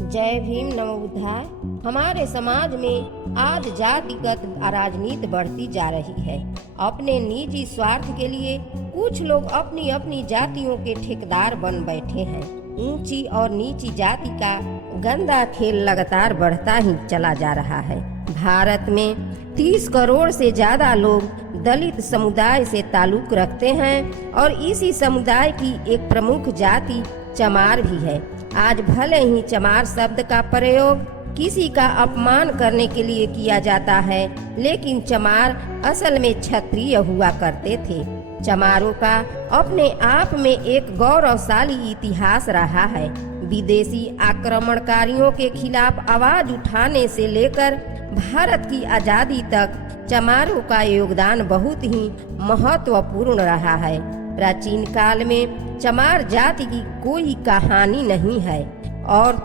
जय भीम नमो बुद्धाय। हमारे समाज में आज जातिगत राजनीति बढ़ती जा रही है। अपने निजी स्वार्थ के लिए कुछ लोग अपनी अपनी जातियों के ठेकेदार बन बैठे हैं। ऊंची और नीची जाति का गंदा खेल लगातार बढ़ता ही चला जा रहा है। भारत में 30 करोड़ से ज्यादा लोग दलित समुदाय से ताल्लुक रखते हैं और इसी समुदाय की एक प्रमुख जाति चमार भी है। आज भले ही चमार शब्द का प्रयोग किसी का अपमान करने के लिए किया जाता है, लेकिन चमार असल में क्षत्रिय हुआ करते थे। चमारों का अपने आप में एक गौरवशाली इतिहास रहा है। विदेशी आक्रमणकारियों के खिलाफ आवाज उठाने से लेकर भारत की आजादी तक चमारों का योगदान बहुत ही महत्वपूर्ण रहा है। प्राचीन काल में चमार जाति की कोई कहानी नहीं है और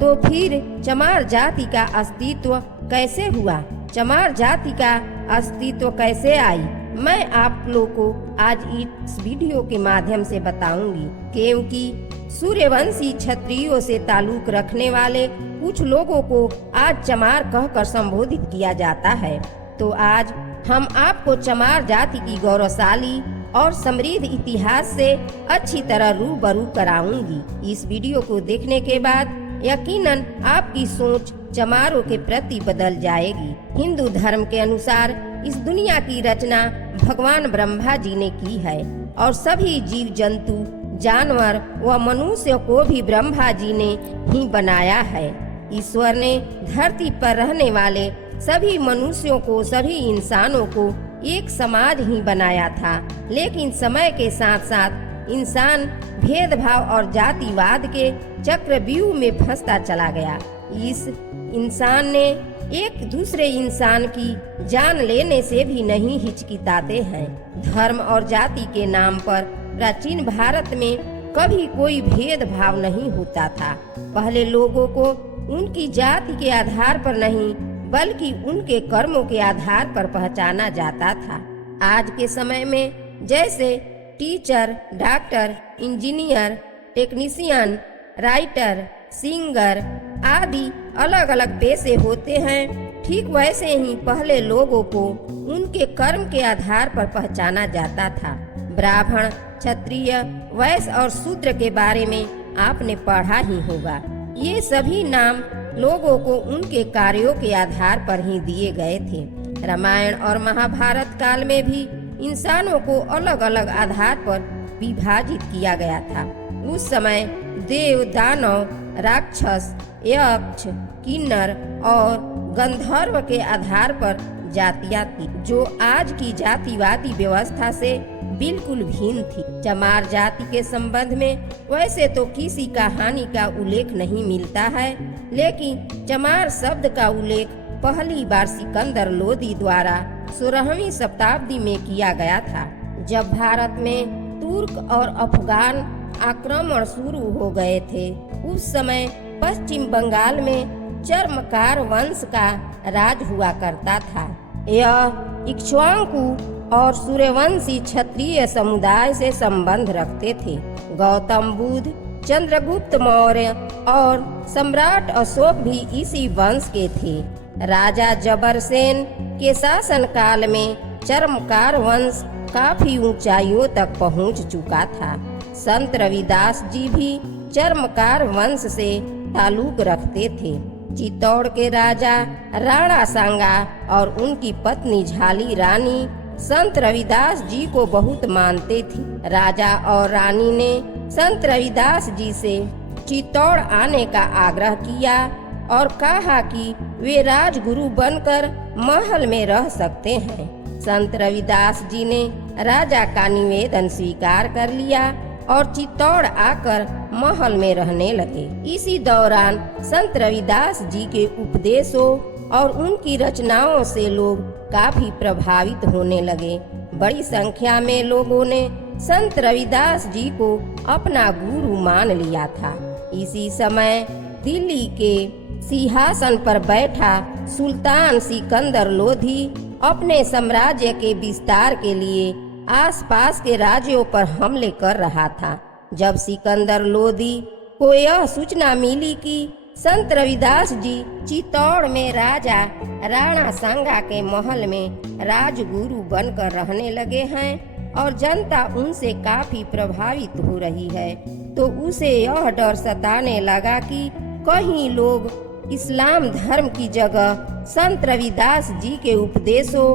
तो फिर चमार जाति का अस्तित्व कैसे हुआ? चमार जाति का अस्तित्व कैसे आई? मैं आप लोगों को आज इस वीडियो के माध्यम से बताऊंगी, क्योंकि सूर्यवंशी क्षत्रियों से ताल्लुक रखने वाले कुछ लोगों को आज चमार कहकर संबोधित किया जाता है। तो आज हम आपको चमार जाति की गौरवशाली और समृद्ध इतिहास से अच्छी तरह रूबरू कराऊंगी। इस वीडियो को देखने के बाद यकीनन आपकी सोच चमारों के प्रति बदल जाएगी। हिंदू धर्म के अनुसार इस दुनिया की रचना भगवान ब्रह्मा जी ने की है और सभी जीव जंतु, जानवर व मनुष्य को भी ब्रह्मा जी ने ही बनाया है। ईश्वर ने धरती पर रहने वाले सभी मनुष्यों को, सभी इंसानों को एक समाज ही बनाया था, लेकिन समय के साथ साथ इंसान भेदभाव और जातिवाद के चक्रव्यूह में फंसता चला गया। इस इंसान ने एक दूसरे इंसान की जान लेने से भी नहीं हिचकिचाते हैं। धर्म और जाति के नाम पर प्राचीन भारत में कभी कोई भेदभाव नहीं होता था। पहले लोगों को उनकी जाति के आधार पर नहीं बल्कि उनके कर्मों के आधार पर पहचाना जाता था। आज के समय में जैसे teacher, doctor, engineer, technician, writer, singer आदि अलग अलग पेशे होते हैं, ठीक वैसे ही पहले लोगों को उनके कर्म के आधार पर पहचाना जाता था। ब्राह्मण, क्षत्रिय, वैश्य और शूद्र के बारे में आपने पढ़ा ही होगा। ये सभी नाम लोगों को उनके कार्यों के आधार पर ही दिए गए थे। रामायण और महाभारत काल में भी इंसानों को अलग अलग आधार पर विभाजित किया गया था। उस समय देव, दानव, राक्षस, यक्ष, किन्नर और गंधर्व के आधार पर जातियां थी, जो आज की जातिवादी व्यवस्था से बिल्कुल भिन्न थी। चमार जाति के संबंध में वैसे तो किसी कहानी का उल्लेख नहीं मिलता है, लेकिन चमार शब्द का उल्लेख पहली बार सिकंदर लोदी द्वारा 16वीं शताब्दी में किया गया था। जब भारत में तुर्क और अफगान आक्रमण शुरू हो गए थे, उस समय पश्चिम बंगाल में चर्मकार वंश का राज हुआ करता था। यह इक्ष्वाकु और सूर्यवंशी क्षत्रिय समुदाय से संबंध रखते थे। गौतम बुद्ध, चंद्रगुप्त मौर्य और सम्राट अशोक भी इसी वंश के थे। राजा जबरसेन के शासन काल में चर्मकार वंश काफी ऊंचाइयों तक पहुंच चुका था। संत रविदास जी भी चर्मकार वंश से ताल्लुक रखते थे। चित्तौड़ के राजा राणा सांगा और उनकी पत्नी झाली रानी संत रविदास जी को बहुत मानते थे। राजा और रानी ने संत रविदास जी से चित्तौड़ आने का आग्रह किया और कहा कि वे राजगुरु बनकर महल में रह सकते हैं। संत रविदास जी ने राजा का निवेदन स्वीकार कर लिया और चित्तौड़ आकर महल में रहने लगे। इसी दौरान संत रविदास जी के उपदेशों और उनकी रचनाओं से लोग काफी प्रभावित होने लगे। बड़ी संख्या में लोगों ने संत रविदास जी को अपना गुरु मान लिया था। इसी समय दिल्ली के सिंहासन पर बैठा सुल्तान सिकंदर लोधी अपने साम्राज्य के विस्तार के लिए आसपास के राज्यों पर हमले कर रहा था। जब सिकंदर लोधी को यह सूचना मिली कि संत रविदास जी चित्तौड़ में राजा राणा सांगा के महल में राजगुरु बनकर रहने लगे हैं और जनता उनसे काफी प्रभावित हो रही है, तो उसे यह डर सताने लगा कि कहीं लोग इस्लाम धर्म की जगह संत रविदास जी के उपदेशों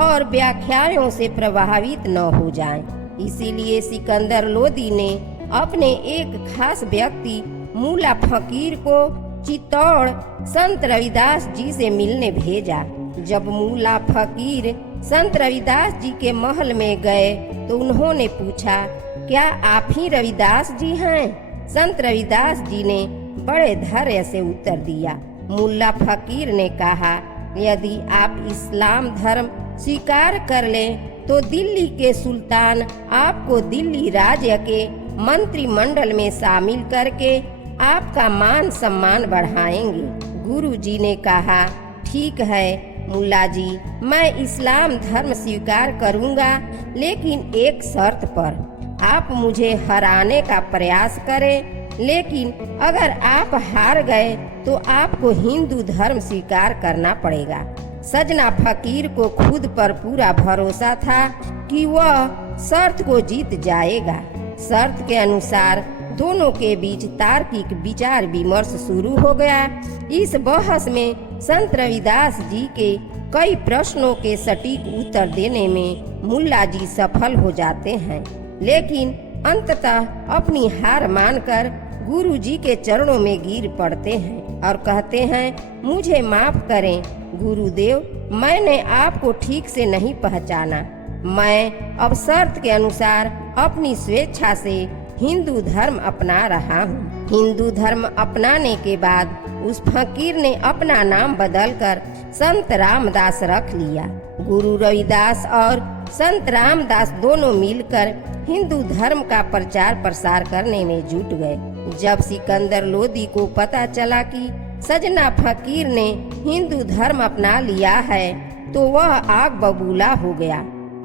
और व्याख्याओं से प्रभावित न हो जाएं। इसीलिए सिकंदर लोदी ने अपने एक खास व्यक्ति मुल्ला फकीर को चित्तौड़ संत रविदास जी से मिलने भेजा। जब मुल्ला फकीर संत रविदास जी के महल में गए तो उन्होंने पूछा, क्या आप ही रविदास जी हैं? संत रविदास जी ने बड़े धैर्य से उत्तर दिया। मुल्ला फकीर ने कहा, यदि आप इस्लाम धर्म स्वीकार कर लें तो दिल्ली के सुल्तान आपको दिल्ली राज्य के मंत्रिमंडल में शामिल करके आपका मान सम्मान बढ़ाएंगे। गुरुजी ने कहा, ठीक है मुल्ला जी, मैं इस्लाम धर्म स्वीकार करूंगा, लेकिन एक शर्त पर। आप मुझे हराने का प्रयास करें, लेकिन अगर आप हार गए तो आपको हिंदू धर्म स्वीकार करना पड़ेगा। सजना फकीर को खुद पर पूरा भरोसा था कि वह शर्त को जीत जाएगा। शर्त के अनुसार दोनों के बीच तार्किक विचार विमर्श शुरू हो गया। इस बहस में संत रविदास जी के कई प्रश्नों के सटीक उत्तर देने में मुल्ला जी सफल हो जाते हैं, लेकिन अंततः अपनी हार मानकर गुरु जी के चरणों में गिर पड़ते हैं और कहते हैं, मुझे माफ करें गुरुदेव, मैंने आपको ठीक से नहीं पहचाना। मैं अब शर्त के अनुसार अपनी स्वेच्छा से हिंदू धर्म अपना रहा हूँ। हिंदू धर्म अपनाने के बाद उस फकीर ने अपना नाम बदलकर संत रामदास रख लिया। गुरु रविदास और संत रामदास दोनों मिलकर हिंदू धर्म का प्रचार प्रसार करने में जुट गए। जब सिकंदर लोदी को पता चला कि सजना फकीर ने हिंदू धर्म अपना लिया है तो वह आग बबूला हो गया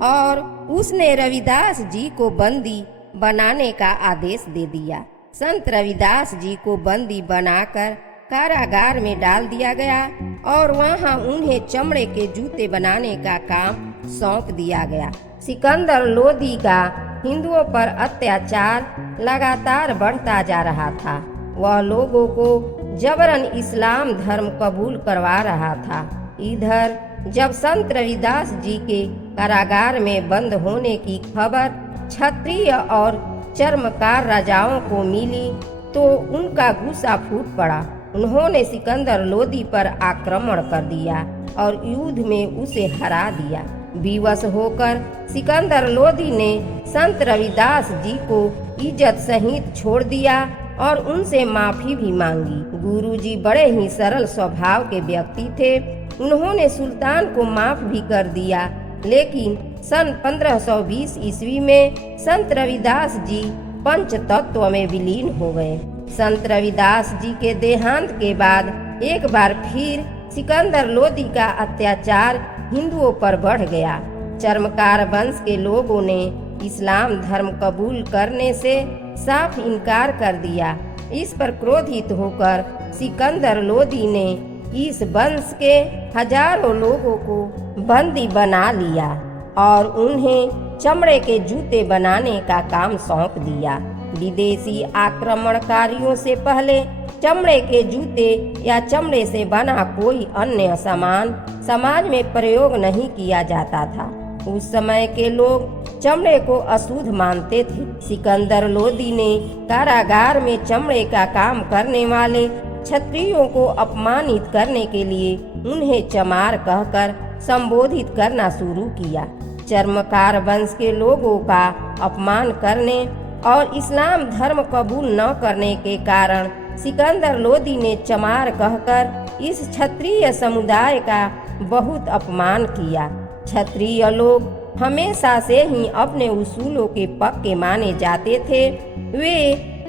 और उसने रविदास जी को बंदी बनाने का आदेश दे दिया। संत रविदास जी को बंदी बनाकर कारागार में डाल दिया गया और वहां उन्हें चमड़े के जूते बनाने का काम सौंप दिया गया। सिकंदर लोदी का हिंदुओं पर अत्याचार लगातार बढ़ता जा रहा था। वह लोगों को जबरन इस्लाम धर्म कबूल करवा रहा था। इधर जब संत रविदास जी के कारागार में बंद होने की खबर क्षत्रिय और चर्मकार राजाओं को मिली तो उनका गुस्सा फूट पड़ा। उन्होंने सिकंदर लोदी पर आक्रमण कर दिया और युद्ध में उसे हरा दिया। विवश होकर सिकंदर लोदी ने संत रविदास जी को इज्जत सहित छोड़ दिया और उनसे माफी भी मांगी। गुरुजी बड़े ही सरल स्वभाव के व्यक्ति थे। उन्होंने सुल्तान को माफ भी कर दिया, लेकिन सन 1520 ईस्वी में संत रविदास जी पंच तत्व में विलीन हो गए। संत रविदास जी के देहांत के बाद एक बार फिर सिकंदर लोदी का अत्याचार हिंदुओं पर बढ़ गया। चर्मकार वंश के लोगों ने इस्लाम धर्म कबूल करने से साफ इनकार कर दिया। इस पर क्रोधित होकर सिकंदर लोदी ने इस वंश के हजारों लोगों को बंदी बना लिया और उन्हें चमड़े के जूते बनाने का काम सौंप दिया। विदेशी आक्रमणकारियों से पहले चमड़े के जूते या चमड़े से बना कोई अन्य सामान समाज में प्रयोग नहीं किया जाता था। उस समय के लोग चमड़े को अशुद्ध मानते थे। सिकंदर लोदी ने कारागार में चमड़े का काम करने वाले क्षत्रियों को अपमानित करने के लिए उन्हें चमार कहकर संबोधित करना शुरू किया। चर्मकार वंश के लोगों का अपमान करने और इस्लाम धर्म कबूल न करने के कारण सिकंदर लोदी ने चमार कहकर इस क्षत्रिय समुदाय का बहुत अपमान किया। क्षत्रिय लोग हमेशा से ही अपने उसूलों के पक्के माने जाते थे। वे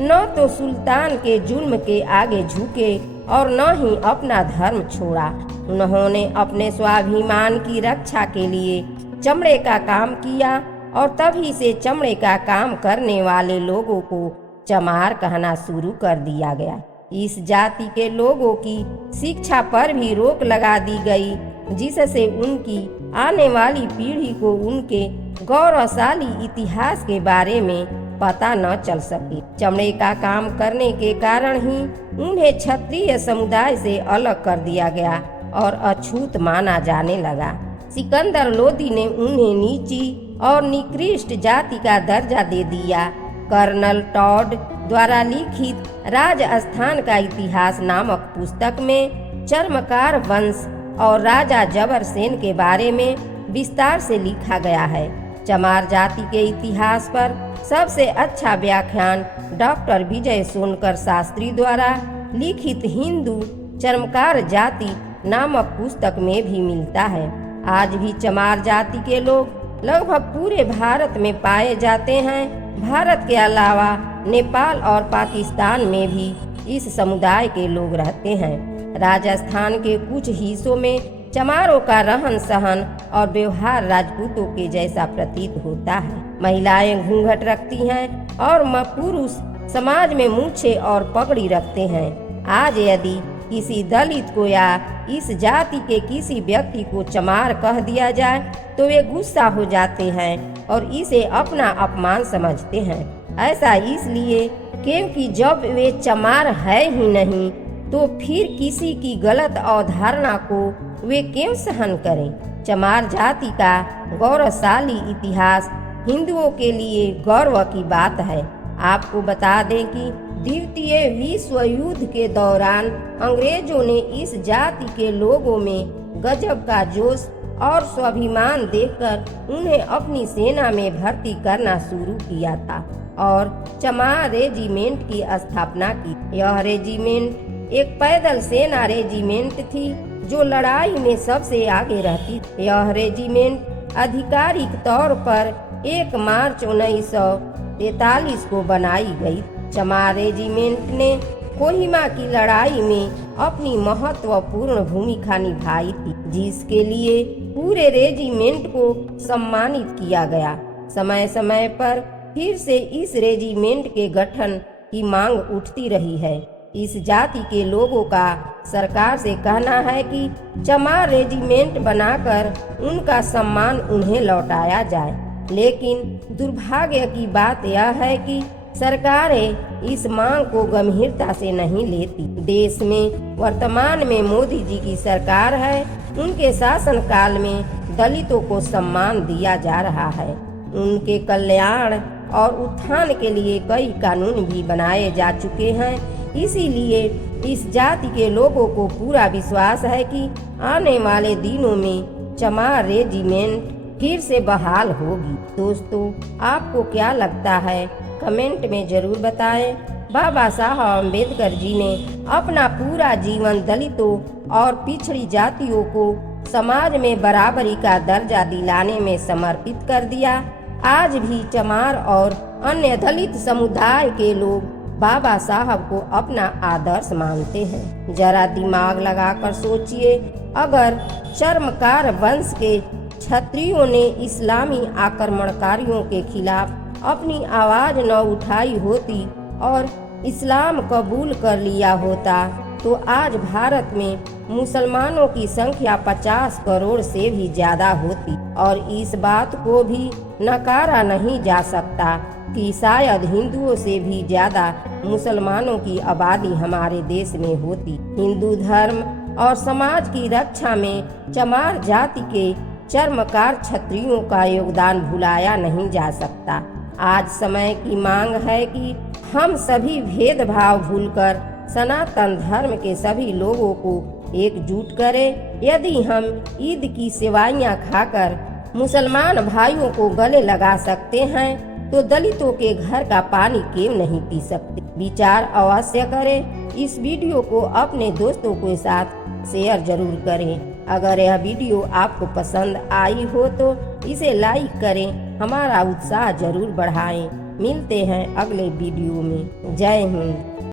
न तो सुल्तान के जुल्म के आगे झुके और न ही अपना धर्म छोड़ा। उन्होंने अपने स्वाभिमान की रक्षा के लिए चमड़े का काम किया और तभी से चमड़े का काम करने वाले लोगों को चमार कहना शुरू कर दिया गया। इस जाति के लोगों की शिक्षा पर भी रोक लगा दी गई, जिससे उनकी आने वाली पीढ़ी को उनके गौरवशाली इतिहास के बारे में पता न चल सके। चमड़े का काम करने के कारण ही उन्हें क्षत्रिय समुदाय से अलग कर दिया गया और अछूत माना जाने लगा। सिकंदर लोदी ने उन्हें नीची और निकृष्ट जाति का दर्जा दे दिया। कर्नल टॉड द्वारा लिखित राजस्थान का इतिहास नामक पुस्तक में चर्मकार वंश और राजा जबर सेन के बारे में विस्तार से लिखा गया है। चमार जाति के इतिहास पर सबसे अच्छा व्याख्यान डॉक्टर विजय सोनकर शास्त्री द्वारा लिखित हिंदू चर्मकार जाति नामक पुस्तक में भी मिलता है। आज भी चमार जाति के लोग लगभग पूरे भारत में पाए जाते हैं। भारत के अलावा नेपाल और पाकिस्तान में भी इस समुदाय के लोग रहते हैं। राजस्थान के कुछ हिस्सों में चमारों का रहन सहन और व्यवहार राजपूतों के जैसा प्रतीत होता है। महिलाएं घूंघट रखती हैं और पुरुष समाज में मूछें और पगड़ी रखते हैं। आज यदि किसी दलित को या इस जाति के किसी व्यक्ति को चमार कह दिया जाए तो वे गुस्सा हो जाते हैं और इसे अपना अपमान समझते हैं। ऐसा इसलिए क्योंकि जब वे चमार है ही नहीं तो फिर किसी की गलत अवधारणा को वे क्यों सहन करें। चमार जाति का गौरवशाली इतिहास हिंदुओं के लिए गौरव की बात है। आपको बता दें कि द्वितीय विश्व युद्ध के दौरान अंग्रेजों ने इस जाति के लोगों में गजब का जोश और स्वाभिमान देखकर उन्हें अपनी सेना में भर्ती करना शुरू किया था और चमार रेजिमेंट की स्थापना की। यह रेजिमेंट एक पैदल सेना रेजिमेंट थी जो लड़ाई में सबसे आगे रहती थी। यह रेजिमेंट आधिकारिक तौर पर 1 मार्च 1943 को बनाई गई। चमार रेजिमेंट ने कोहिमा की लड़ाई में अपनी महत्वपूर्ण भूमिका निभाई थी, जिसके लिए पूरे रेजिमेंट को सम्मानित किया गया। समय समय पर फिर से इस रेजिमेंट के गठन की मांग उठती रही है। इस जाति के लोगों का सरकार से कहना है कि चमार रेजिमेंट बनाकर उनका सम्मान उन्हें लौटाया जाए, लेकिन दुर्भाग्य की बात यह है कि सरकारें इस मांग को गंभीरता से नहीं लेती। देश में वर्तमान में मोदी जी की सरकार है, उनके शासनकाल में दलितों को सम्मान दिया जा रहा है। उनके कल्याण और उत्थान के लिए कई कानून भी बनाए जा चुके हैं। इसीलिए इस जाति के लोगों को पूरा विश्वास है कि आने वाले दिनों में चमार रेजिमेंट फिर से बहाल होगी। दोस्तों, आपको क्या लगता है कमेंट में जरूर बताएं। बाबा साहब अम्बेडकर जी ने अपना पूरा जीवन दलितों और पिछड़ी जातियों को समाज में बराबरी का दर्जा दिलाने में समर्पित कर दिया। आज भी चमार और अन्य दलित समुदाय के लोग बाबा साहब को अपना आदर्श मानते हैं। जरा दिमाग लगाकर सोचिए, अगर चर्मकार वंश के क्षत्रियों ने इस्लामी आक्रमणकारियों के खिलाफ अपनी आवाज न उठाई होती और इस्लाम कबूल कर लिया होता तो आज भारत में मुसलमानों की संख्या 50 करोड़ से भी ज्यादा होती। और इस बात को भी नकारा नहीं जा सकता कि शायद हिंदुओं से भी ज्यादा मुसलमानों की आबादी हमारे देश में होती। हिंदू धर्म और समाज की रक्षा में चमार जाति के चर्मकार क्षत्रियों का योगदान भुलाया नहीं जा सकता। आज समय की मांग है कि हम सभी भेदभाव भूलकर सनातन धर्म के सभी लोगों को एकजुट करें। यदि हम ईद की सेवाइयां खाकर मुसलमान भाइयों को गले लगा सकते हैं तो दलितों के घर का पानी क्यों नहीं पी सकते। विचार अवश्य करें। इस वीडियो को अपने दोस्तों के साथ शेयर जरूर करें। अगर यह वीडियो आपको पसंद आई हो तो इसे लाइक करें, हमारा उत्साह जरूर बढ़ाएं। मिलते हैं अगले वीडियो में। जय हिंद।